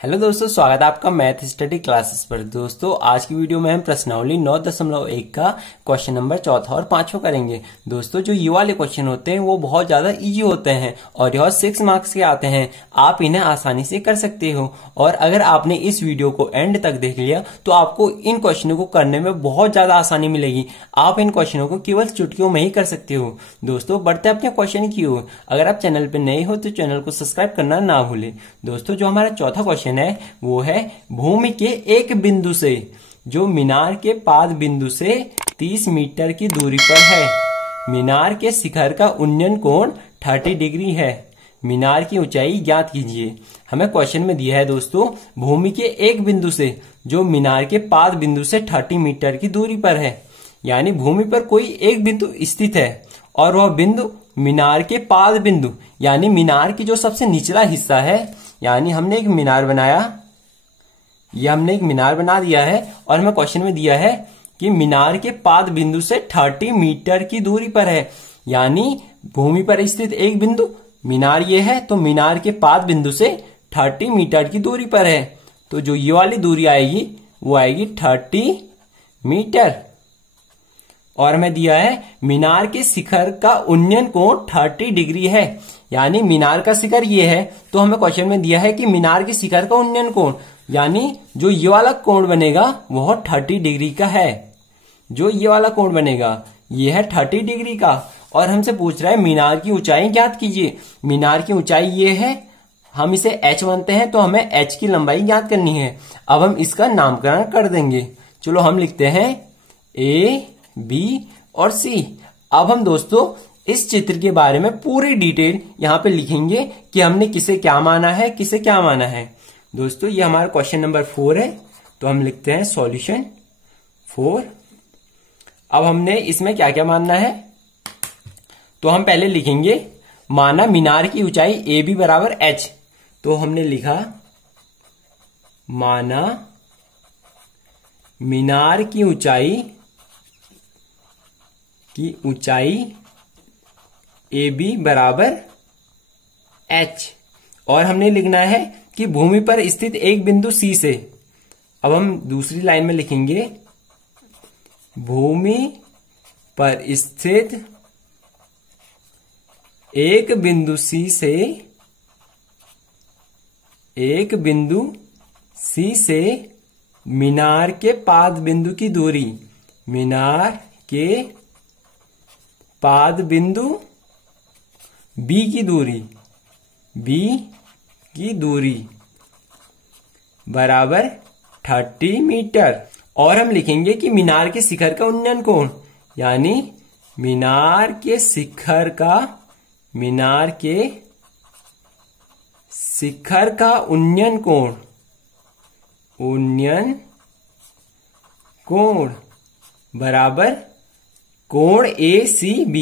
Hello दोस्तों, स्वागत है आपका मैथ स्टडी क्लासेस पर। दोस्तों आज की वीडियो में हम प्रश्नावली 9.1 का क्वेश्चन नंबर चौथा और पांचवा करेंगे। दोस्तों जो ये वाले क्वेश्चन होते हैं वो बहुत ज्यादा इजी होते हैं और यह 6 मार्क्स के आते हैं। आप इन्हें आसानी से कर सकते हो और अगर आपने इस वीडियो को एंड तक देख लिया तो आपको इन क्वेश्चनों को करने में बहुत ज्यादा आसानी मिलेगी। आप इन क्वेश्चनों को केवल चुटकियों में ही कर सकते हो। दोस्तों बढ़ते अपने क्वेश्चन की ओर। अगर आप चैनल पर नए हो तो चैनल को सब्सक्राइब करना ना भूले। दोस्तों जो हमारा चौथा क्वेश्चन है वो है भूमि के एक बिंदु से जो मीनार के पाद बिंदु से 30 मीटर की दूरी पर है, मीनार के शिखर का उन्नयन कोण 30 डिग्री है। मीनार की ऊंचाई ज्ञात कीजिए। हमें क्वेश्चन में दिया है दोस्तों भूमि के एक बिंदु से जो मीनार के पाद बिंदु से 30 मीटर की दूरी पर है, यानी भूमि पर कोई एक बिंदु स्थित है और वह बिंदु मीनार के पाद बिंदु यानी मीनार की जो सबसे निचला हिस्सा है, यानी हमने एक मीनार बनाया, हमने एक मीनार बना दिया है और हमें क्वेश्चन में दिया है कि मीनार के पाद बिंदु से 30 मीटर की दूरी पर है, यानी भूमि पर स्थित एक बिंदु मीनार ये है तो मीनार के पाद बिंदु से 30 मीटर की दूरी पर है। तो जो ये वाली दूरी आएगी वो आएगी 30 मीटर। और हमें दिया है मीनार के शिखर का उन्नयन कोण 30 डिग्री है, यानी मीनार का शिखर ये है तो हमें क्वेश्चन में दिया है कि मीनार के शिखर का उन्नयन कोण, यानी जो ये वाला कोण बनेगा वह 30 डिग्री का है। जो ये वाला कोण बनेगा ये है 30 डिग्री का। और हमसे पूछ रहा है मीनार की ऊंचाई ज्ञात कीजिए। मीनार की ऊंचाई ये है, हम इसे h मानते हैं तो हमें h की लंबाई ज्ञात करनी है। अब हम इसका नामकरण कर देंगे। चलो हम लिखते हैं A, B और C। अब हम दोस्तों इस चित्र के बारे में पूरी डिटेल यहाँ पे लिखेंगे कि हमने किसे क्या माना है, किसे क्या माना है। दोस्तों ये हमारा क्वेश्चन नंबर 4 है तो हम लिखते हैं सॉल्यूशन 4। अब हमने इसमें क्या क्या मानना है तो हम पहले लिखेंगे माना मीनार की ऊंचाई AB बराबर h। तो हमने लिखा माना मीनार की ऊंचाई AB बराबर h और हमने लिखना है कि भूमि पर स्थित एक बिंदु C से। अब हम दूसरी लाइन में लिखेंगे भूमि पर स्थित एक बिंदु C से मीनार के पाद बिंदु की दूरी, मीनार के पाद बिंदु B की दूरी बराबर 30 मीटर। और हम लिखेंगे कि मीनार के शिखर का उन्नयन कोण, यानी मीनार के शिखर का उन्नयन कोण बराबर कोण ACB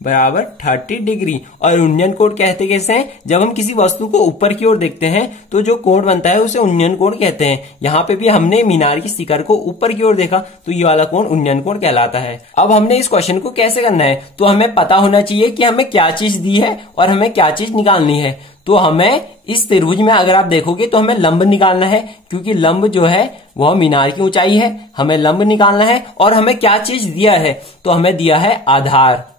बराबर 30 डिग्री। और उन्नयन कोण कहते कैसे हैं, जब हम किसी वस्तु को ऊपर की ओर देखते हैं तो जो कोण बनता है उसे उन्नयन कोण कहते हैं। यहाँ पे भी हमने मीनार की शिखर को ऊपर की ओर देखा तो ये वाला कोण उन्नयन कोण कहलाता है। अब हमने इस क्वेश्चन को कैसे करना है तो हमें पता होना चाहिए कि हमें क्या चीज दी है और हमें क्या चीज निकालनी है। तो हमें इस त्रिभुज में अगर आप देखोगे तो हमें लंब निकालना है, क्योंकि लंब जो है वह मीनार की ऊंचाई है। हमें लंब निकालना है और हमें क्या चीज दिया है तो हमें दिया है आधार।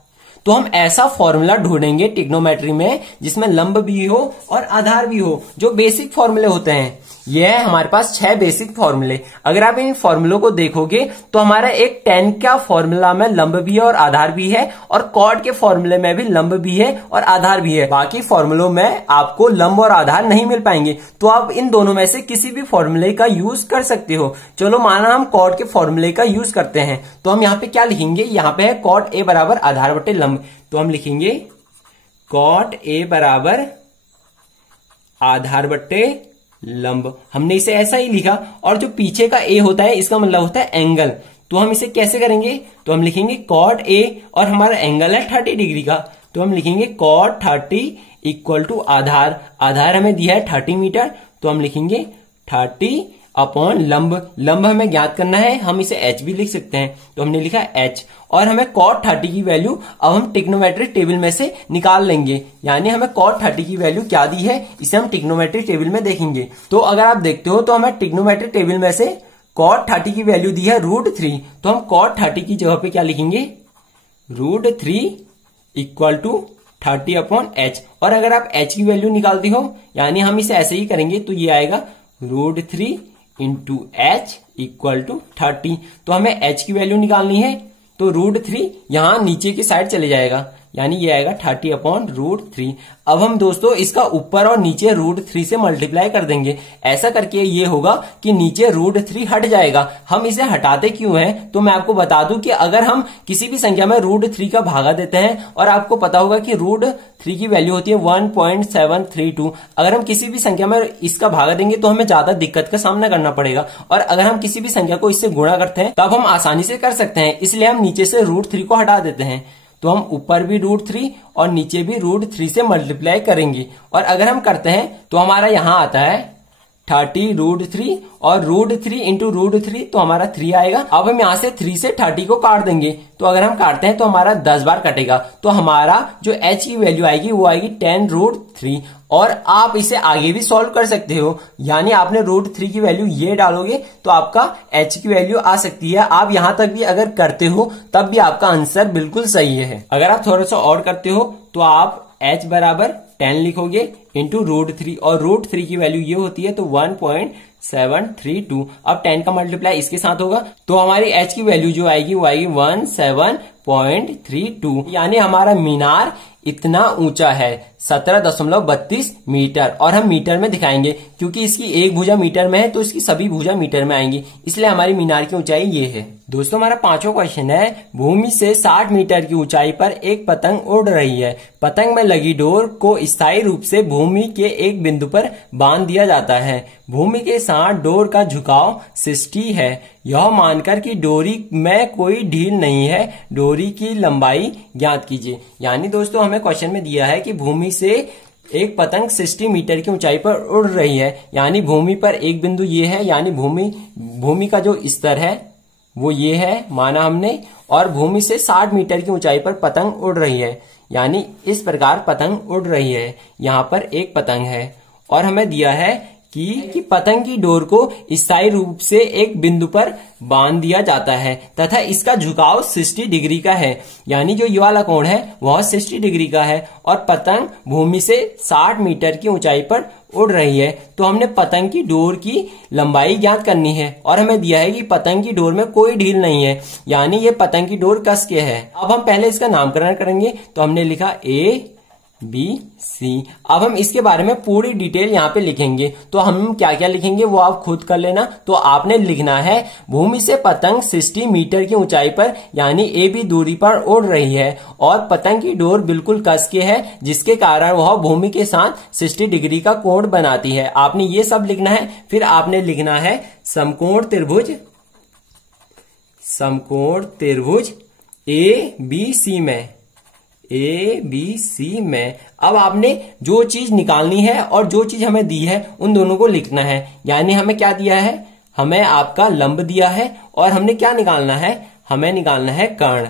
तो हम ऐसा फॉर्मूला ढूंढेंगे ट्रिग्नोमेट्री में जिसमें लंब भी हो और आधार भी हो। जो बेसिक फॉर्मूले होते हैं ये है हमारे पास 6 बेसिक फॉर्मूले। अगर आप इन फॉर्मूलों को देखोगे तो हमारा एक tan का फॉर्मूला में लंब भी है और आधार भी है, और कॉट के फॉर्मूले में भी लंब भी है और आधार भी है। बाकी फॉर्मूलों में आपको लंब और आधार नहीं मिल पाएंगे, तो आप इन दोनों में से किसी भी फॉर्मूले का यूज कर सकते हो। चलो माना हम कॉट के फॉर्मूले का यूज करते हैं तो हम यहाँ पे क्या लिखेंगे, यहाँ पे है कॉट A बराबर आधार बटे लंब। तो हम लिखेंगे कॉट A बराबर आधार बटे लंब। हमने इसे ऐसा ही लिखा और जो पीछे का A होता है इसका मतलब होता है एंगल। तो हम इसे कैसे करेंगे तो हम लिखेंगे कॉट A और हमारा एंगल है 30 डिग्री का, तो हम लिखेंगे कॉट 30 इक्वल टू आधार हमें दिया है 30 मीटर, तो हम लिखेंगे 30 अपॉन लंब। लंब हमें ज्ञात करना है, हम इसे h भी लिख सकते हैं, तो हमने लिखा h। और हमें cot 30 की वैल्यू अब हम ट्रिग्नोमेट्री टेबल में से निकाल लेंगे। यानी हमें cot 30 की वैल्यू क्या दी है इसे हम ट्रिग्नोमेट्री टेबल में देखेंगे। तो अगर आप देखते हो तो हमें ट्रिग्नोमेट्री टेबल में से cot 30 की वैल्यू दी है √3, तो हम cot 30 की जगह पे क्या लिखेंगे, √3 इक्वल टू 30 अपॉन h। और अगर आप h की वैल्यू निकालते हो, यानी हम इसे ऐसे ही करेंगे, तो ये आएगा √3 इंटू h इक्वल टू 30। तो हमें h की वैल्यू निकालनी है, तो √3 यहां नीचे की साइड चले जाएगा, यानी ये आएगा 30 अपॉन √3। अब हम दोस्तों इसका ऊपर और नीचे √3 से मल्टीप्लाई कर देंगे। ऐसा करके ये होगा कि नीचे √3 हट जाएगा। हम इसे हटाते क्यों हैं, तो मैं आपको बता दूं कि अगर हम किसी भी संख्या में √3 का भागा देते हैं, और आपको पता होगा कि √3 की वैल्यू होती है 1.732। अगर हम किसी भी संख्या में इसका भागा देंगे तो हमें ज्यादा दिक्कत का सामना करना पड़ेगा, और अगर हम किसी भी संख्या को इससे गुणा करते हैं तब हम आसानी से कर सकते हैं। इसलिए हम नीचे से √3 को हटा देते हैं, तो हम ऊपर भी √3 और नीचे भी √3 से मल्टीप्लाई करेंगे। और अगर हम करते हैं तो हमारा यहां आता है 30 √3 और √3 इंटू √3, तो हमारा 3 आएगा। अब हम यहां से 3 से 30 को काट देंगे, तो अगर हम काटते हैं तो हमारा 10 बार कटेगा, तो हमारा जो h की वैल्यू आएगी वो आएगी 10 √3। और आप इसे आगे भी सॉल्व कर सकते हो, यानी आपने √3 की वैल्यू ये डालोगे तो आपका h की वैल्यू आ सकती है। आप यहां तक भी अगर करते हो तब भी आपका आंसर बिल्कुल सही है। अगर आप थोड़ा सा और करते हो तो आप h बराबर 10 लिखोगे इंटू √3, और √3 की वैल्यू ये होती है तो 1.732। अब 10 का मल्टीप्लाई इसके साथ होगा, तो हमारी h की वैल्यू जो आएगी वो आएगी 17.32। यानी हमारा मीनार इतना ऊंचा है 17.32 मीटर, और हम मीटर में दिखाएंगे क्योंकि इसकी एक भुजा मीटर में है तो इसकी सभी भुजा मीटर में आएंगी, इसलिए हमारी मीनार की ऊंचाई ये है। दोस्तों हमारा 5वां क्वेश्चन है, भूमि से 60 मीटर की ऊंचाई पर एक पतंग उड़ रही है। पतंग में लगी डोर को स्थायी रूप से भूमि के एक बिंदु पर बांध दिया जाता है। भूमि के साथ डोर का झुकाव 60 है। यह मानकर कि डोरी में कोई ढील नहीं है, डोरी की लंबाई ज्ञात कीजिए। यानी दोस्तों हमें क्वेश्चन में दिया है कि भूमि से एक पतंग 60 मीटर की ऊंचाई पर उड़ रही है, यानी भूमि पर एक बिंदु ये है, यानी भूमि का जो स्तर है वो ये है माना हमने, और भूमि से 60 मीटर की ऊंचाई पर पतंग उड़ रही है, यानी इस प्रकार पतंग उड़ रही है। यहाँ पर एक पतंग है और हमें दिया है कि पतंग की डोर को स्थायी रूप से एक बिंदु पर बांध दिया जाता है तथा इसका झुकाव 60 डिग्री का है, यानी जो ये वाला कोण है वह 60 डिग्री का है, और पतंग भूमि से 60 मीटर की ऊंचाई पर उड़ रही है। तो हमने पतंग की डोर की लंबाई ज्ञात करनी है, और हमें दिया है कि पतंग की डोर में कोई ढील नहीं है, यानी ये पतंग की डोर कस के है। अब हम पहले इसका नामकरण करेंगे, तो हमने लिखा ABC। अब हम इसके बारे में पूरी डिटेल यहाँ पे लिखेंगे, तो हम क्या क्या लिखेंगे वो आप खुद कर लेना। तो आपने लिखना है भूमि से पतंग 60 मीटर की ऊंचाई पर यानी AB दूरी पर उड़ रही है, और पतंग की डोर बिल्कुल कस के है जिसके कारण वह भूमि के साथ 60 डिग्री का कोण बनाती है। आपने ये सब लिखना है। फिर आपने लिखना है समकोण त्रिभुज ABC में। अब आपने जो चीज निकालनी है और जो चीज हमें दी है उन दोनों को लिखना है। यानी हमें क्या दिया है, हमें आपका लंब दिया है, और हमने क्या निकालना है, हमें निकालना है कर्ण।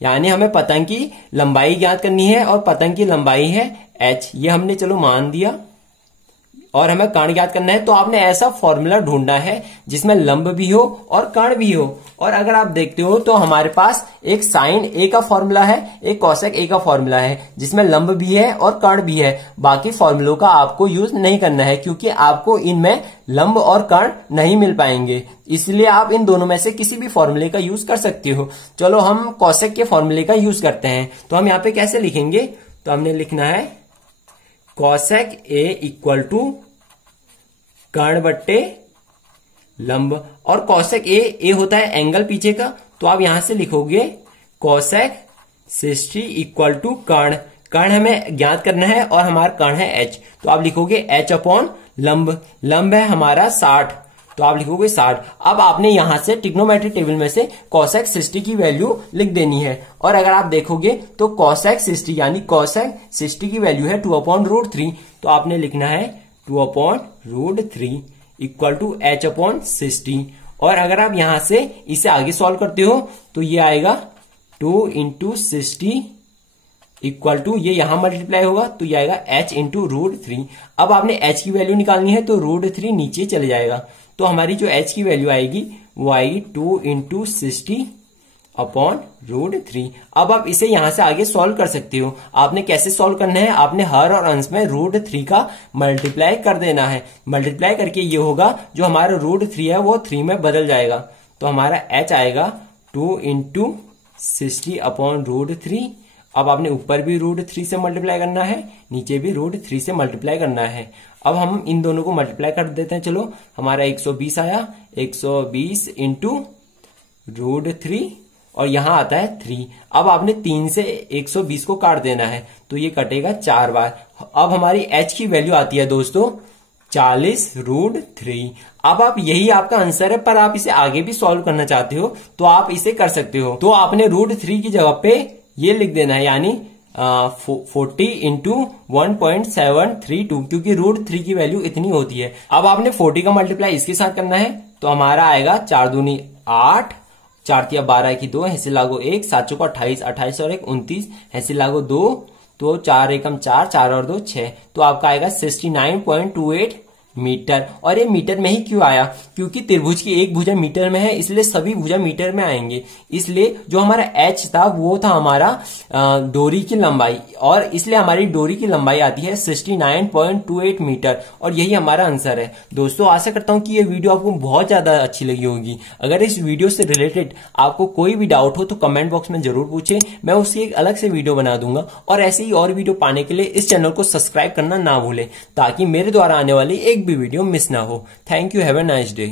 यानी हमें पतंग की लंबाई ज्ञात करनी है, और पतंग की लंबाई है h, ये हमने चलो मान दिया, और हमें कर्ण ज्ञात करना है। तो आपने ऐसा फॉर्मूला ढूंढना है जिसमें लंब भी हो और कर्ण भी हो। और अगर आप देखते हो तो हमारे पास एक साइन A का फॉर्मूला है, एक कोसेक A का फॉर्मूला है, जिसमें लंब भी है और कर्ण भी है। बाकी फॉर्मूलों का आपको यूज नहीं करना है क्योंकि आपको इनमें लंब और कर्ण नहीं मिल पाएंगे, इसलिए आप इन दोनों में से किसी भी फॉर्मूले का यूज कर सकते हो। चलो हम कोसेक के फॉर्मूले का यूज करते हैं। तो हम यहाँ पे कैसे लिखेंगे, तो हमने लिखना है कोसेक A इक्वल टू कर्ण बट्टे लंब, और कोसेक A होता है एंगल पीछे का, तो आप यहां से लिखोगे कोसेक 60 इक्वल टू कर्ण हमें ज्ञात करना है, और हमारा कर्ण है h, तो आप लिखोगे h अपॉन लंब है हमारा 60, तो आप लिखोगे 60। अब आपने यहां से ट्रिग्नोमेट्री टेबल में से कोसेक 60 की वैल्यू लिख देनी है, और अगर आप देखोगे तो कोसेक 60 यानी कोसेक 60 की वैल्यू है 2/√3, तो आपने लिखना है 2/√3 इक्वल टू h अपॉन 60। और अगर आप यहां से इसे आगे सॉल्व करते हो तो ये आएगा 2 इंटू 60 इक्वल टू, ये यहां मल्टीप्लाई होगा तो ये आएगा h इंटू √3। अब आपने h की वैल्यू निकालनी है तो √3 नीचे चले जाएगा, तो हमारी जो h की वैल्यू आएगी वो आएगी 2 इंटू 60 अपॉन √3। अब आप इसे यहां से आगे सॉल्व कर सकते हो। आपने कैसे सॉल्व करना है, आपने हर और अंश में √3 का मल्टीप्लाई कर देना है। मल्टीप्लाई करके ये होगा जो हमारा √3 है वो 3 में बदल जाएगा, तो हमारा h आएगा 2 इंटू 60 अपॉन √3। अब आपने ऊपर भी √3 से मल्टीप्लाई करना है, नीचे भी √3 से मल्टीप्लाई करना है। अब हम इन दोनों को मल्टीप्लाई कर देते हैं। चलो, हमारा 120 आया, 120 इंटू √3 और यहां आता है 3। अब आपने 3 से 120 को काट देना है तो ये कटेगा 4 बार। अब हमारी h की वैल्यू आती है दोस्तों 40√3। अब आप, यही आपका आंसर है, पर आप इसे आगे भी सॉल्व करना चाहते हो तो आप इसे कर सकते हो। तो आपने √3 की जगह पे ये लिख देना है, यानी 40 इंटू 1.732, क्योंकि √3 की वैल्यू इतनी होती है। अब आपने 40 का मल्टीप्लाई इसके साथ करना है तो हमारा आएगा 4 दूनी 8, 4 तिया 12 की 2, ऐसे लागो 1, 7 चौका 28, 28 और 1 29, ऐसे लागो 2, तो 4 एकम 4, 4 और 2 6, तो आपका आएगा 69.28 मीटर। और ये मीटर में ही क्यों आया, क्योंकि त्रिभुज की एक भुजा मीटर में है, इसलिए सभी भुजा मीटर में आएंगे। इसलिए जो हमारा h था वो था हमारा डोरी की लंबाई, और इसलिए हमारी डोरी की लंबाई आती है 69.28 मीटर, और यही हमारा आंसर है। दोस्तों, आशा करता हूं कि ये वीडियो आपको बहुत ज्यादा अच्छी लगी होगी। अगर इस वीडियो से रिलेटेड आपको कोई भी डाउट हो तो कमेंट बॉक्स में जरूर पूछे, मैं उसकी एक अलग से वीडियो बना दूंगा। और ऐसे ही और वीडियो पाने के लिए इस चैनल को सब्सक्राइब करना ना भूलें, ताकि मेरे द्वारा आने वाली एक भी वीडियो मिस ना हो। Thank you, have a nice day.